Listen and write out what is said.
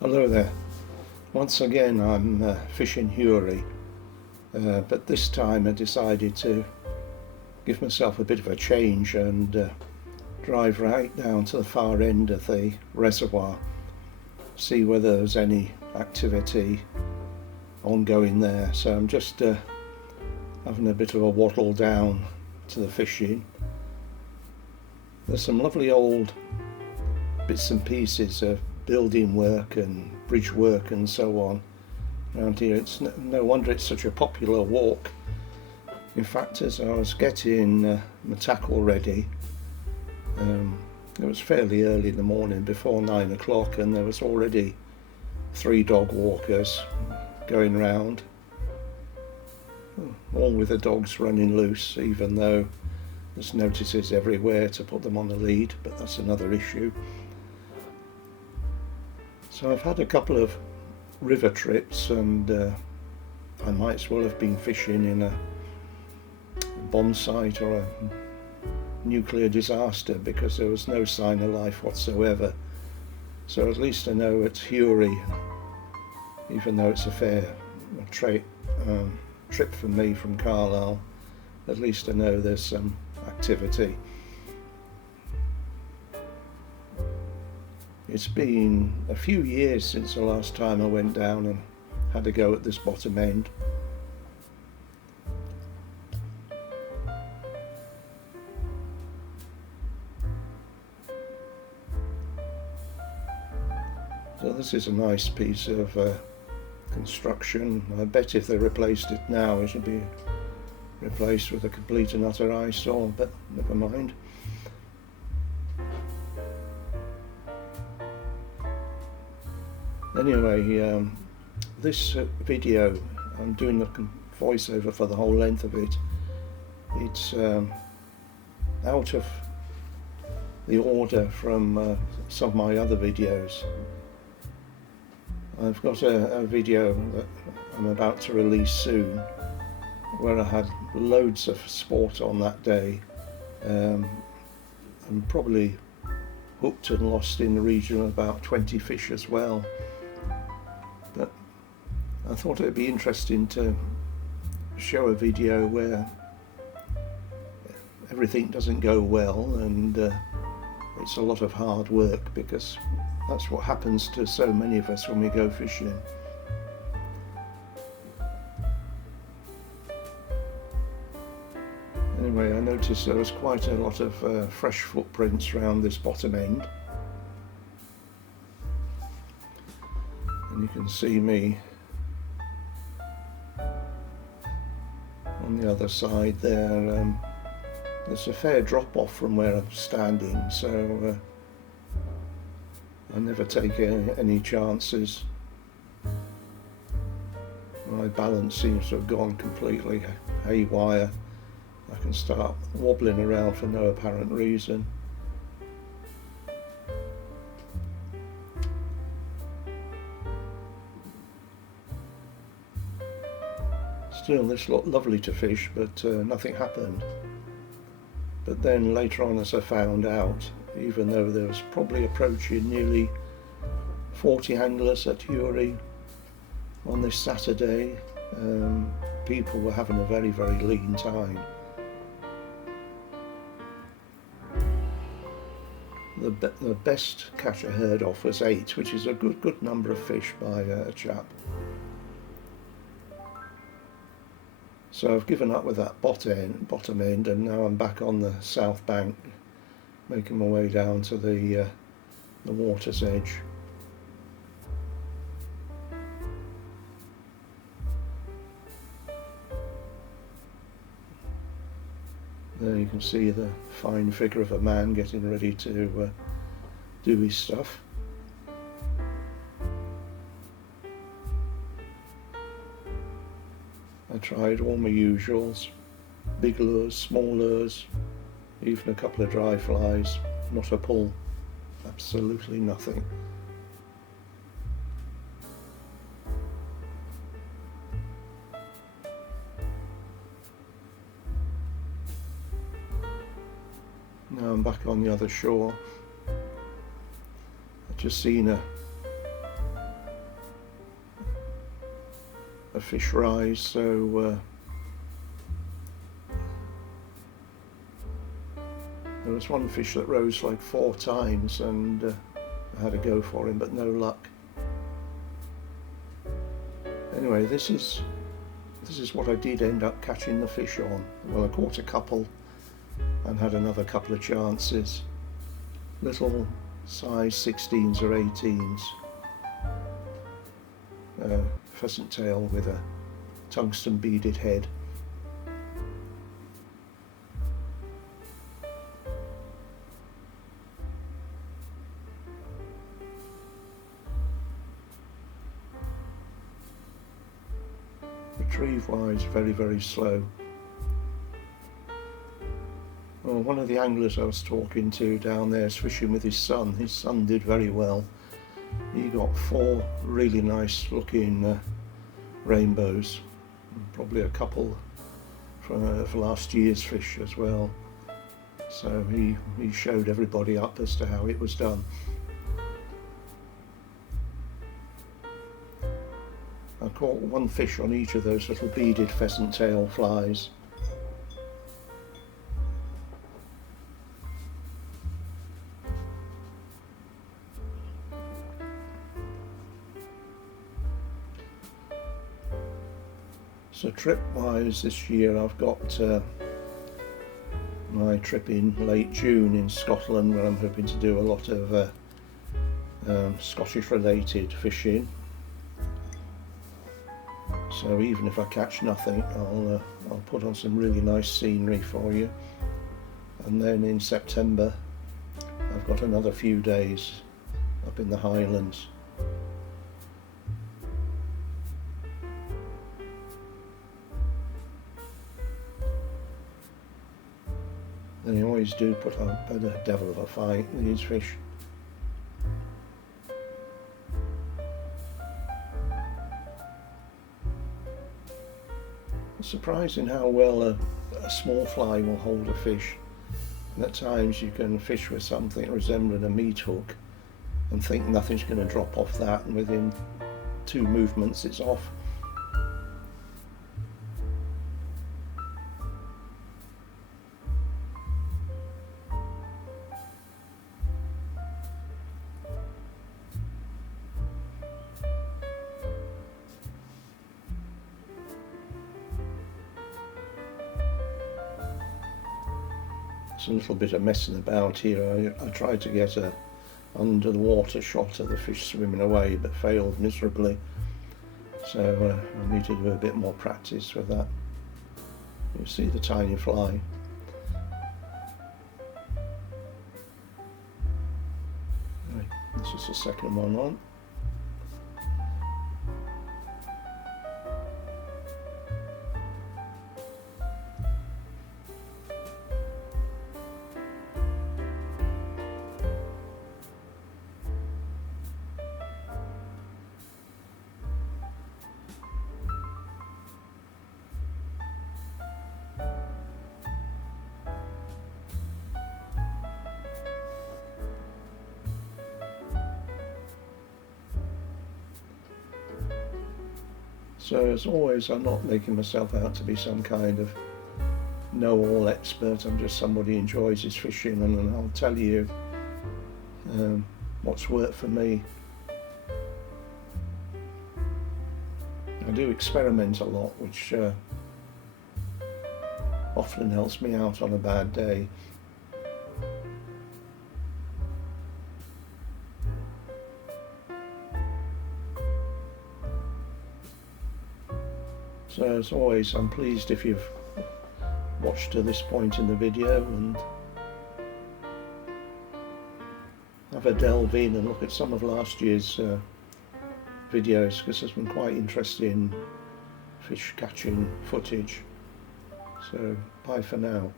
Hello there. Once again I'm fishing Hury, but this time I decided to give myself a bit of a change and drive right down to the far end of the reservoir, see whether there's any activity ongoing there. So I'm just having a bit of a waddle down to the fishing. There's some lovely old bits and pieces of building work and bridge work and so on around here. It's no wonder it's such a popular walk. In fact, as I was getting my tackle ready, it was fairly early in the morning, before 9 o'clock, and there was already 3 dog walkers going round, all with the dogs running loose, even though there's notices everywhere to put them on the lead, but that's another issue. So I've had a couple of river trips, and I might as well have been fishing in a bomb site or a nuclear disaster, because there was no sign of life whatsoever. So at least I know it's Hury, even though it's a fair trip for me from Carlisle. At least I know there's some activity. It's been a few years since the last time I went down and had a go at this bottom end. So this is a nice piece of construction. I bet if they replaced it now, it should be replaced with a complete and utter eyesore, but never mind. Anyway, this video, I'm doing the voiceover for the whole length of it. It's out of the order from some of my other videos. I've got a video that I'm about to release soon where I had loads of sport on that day. I'm probably hooked and lost in the region of about 20 fish as well. But I thought it'd be interesting to show a video where everything doesn't go well, and it's a lot of hard work, because that's what happens to so many of us when we go fishing. Anyway, I noticed there was quite a lot of fresh footprints around this bottom end. And you can see me on the other side there. There's a fair drop off from where I'm standing, so I never take any chances. My balance seems to have gone completely haywire. I can start wobbling around for no apparent reason. Still, this looked lovely to fish, but nothing happened. But then later on, as I found out, even though there was probably approaching nearly 40 anglers at Hury on this Saturday, people were having a very, very lean time. The best catch I heard of was 8, which is a good number of fish by a chap. So I've given up with that bottom end, and now I'm back on the south bank, making my way down to the water's edge. There you can see the fine figure of a man getting ready to do his stuff. I tried all my usuals, big lures, small lures, even a couple of dry flies, not a pull, absolutely nothing. Now I'm back on the other shore. I've just seen a fish rise, so there was one fish that rose like 4 times, and I had a go for him, but no luck. Anyway, this is what I did end up catching the fish on. Well, I caught a couple and had another couple of chances. Little size 16s or 18s. Pheasant tail with a tungsten beaded head. Retrieve wise, very, very slow. Well, one of the anglers I was talking to down there is fishing with his son. His son did very well. He got 4 really nice looking rainbows, probably a couple from last year's fish as well. So he showed everybody up as to how it was done. I caught 1 fish on each of those little beaded pheasant tail flies. So trip-wise this year I've got my trip in late June in Scotland, where I'm hoping to do a lot of Scottish related fishing. So even if I catch nothing, I'll put on some really nice scenery for you. And then in September I've got another few days up in the Highlands. They always do put up a devil of a fight, these fish. It's surprising how well a small fly will hold a fish. And at times you can fish with something resembling a meat hook and think nothing's going to drop off that, and within 2 movements it's off. It's a little bit of messing about here. I tried to get a under the water shot of the fish swimming away, but failed miserably. So I need to do a bit more practice with that. You see the tiny fly. Right, this is the second one on. So as always, I'm not making myself out to be some kind of know-all expert. I'm just somebody who enjoys his fishing, and I'll tell you what's worked for me. I do experiment a lot, which often helps me out on a bad day. So as always, I'm pleased if you've watched to this point in the video, and have a delve in and look at some of last year's videos, because there's been quite interesting fish catching footage. So bye for now.